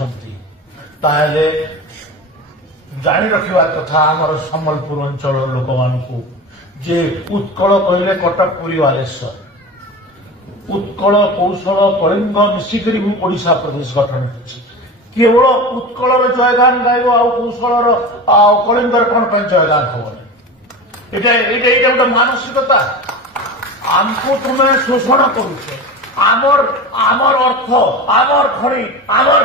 କରୁଛନ୍ତି ତାହେଲେ ଜାଣି ରଖିବା କଥା ଆମର ସମ୍ବଲପୁର ଅଞ୍ଚଳର ଲୋକମାନଙ୍କୁ ଯେ ଉତ୍କଳ କହିଲେ କଟକ ପୁରୀ ବାଲେଶ୍ୱର ଉତ୍କଳ କୌଶଳ କଳିଙ୍ଗ ମିଶିକରି ଓଡ଼ିଶା ପ୍ରଦେଶ ଗଠନ ହୋଇଛି କେବଳ ଉତ୍କଳର ଜୟଗାନ ଗାଇବ ଆଉ କୌଶଳର ଆଉ କଳିଙ୍ଗର କଣ ପାଇଁ ଜୟଗାନ ହବନି ଏଇଟା ଗୋଟେ ମାନସିକତା ଆମକୁ ତୁମେ ଶୋଷଣ କରୁଛ ଆମର ଅର୍ଥ ଆମର ଖଣି ଆମର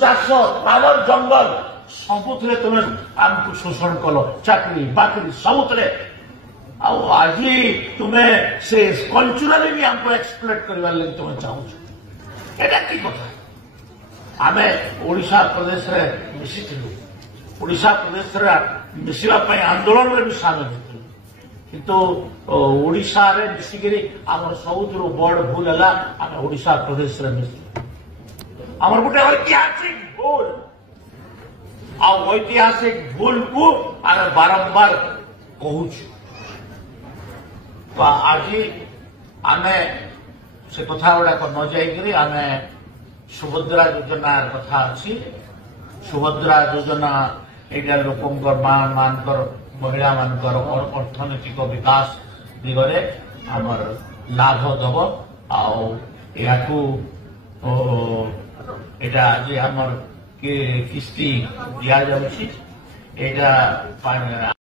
ଚାଷ ଆମର ଜଙ୍ଗଲ ସବୁଥିରେ ତୁମେ ଆମକୁ ଶୋଷଣ କଲ ଚାକିରି ବାକିରି ସବୁଥିରେ ଆଉ ଆଜି ତୁମେ ସେ କଲଚରାଲି ବି ଆମକୁ ଏକ୍ସପ୍ଲୋଏଟ କରିବାର ଲାଗି ତୁମେ ଚାହୁଁଛ ଏଇଟା କି କଥା ଆମେ ଓଡ଼ିଶା ପ୍ରଦେଶରେ ମିଶିଥିଲୁ ଓଡ଼ିଶା ପ୍ରଦେଶରେ ମିଶିବା ପାଇଁ ଆନ୍ଦୋଳନରେ ବି ସାମିଲ ହୋଇଥିଲୁ କିନ୍ତୁ ଓଡ଼ିଶାରେ ମିଶିକରି ଆମର ସବୁଥିରୁ ବଡ଼ ଭୁଲ ହେଲା ଆମେ ଓଡ଼ିଶା ପ୍ରଦେଶରେ ମିଶିଲୁ ଆମର ଗୋଟେ ଐତିହାସିକ ଭୁଲ ଆଉ ଐତିହାସିକ ଭୁଲକୁ ଆମେ ବାରମ୍ବାର କହୁଛୁ ଆଜି ଆମେ ସେ କଥା ଗୁଡ଼ାକ ନ ଯାଇକରି ଆମେ ସୁଭଦ୍ରା ଯୋଜନାର କଥା ଅଛି ସୁଭଦ୍ରା ଯୋଜନା ଏଇଟା ଲୋକଙ୍କର ମାନଙ୍କର ମହିଳାମାନଙ୍କର ଅର୍ଥନୈତିକ ବିକାଶ ଦିଗରେ ଆମର ଲାଭ ଦେବ ଆଉ ଏହାକୁ ଏଇଟା ଆଜି ଆମର କିସ୍ତି ଦିଆଯାଉଛି ଏଇଟା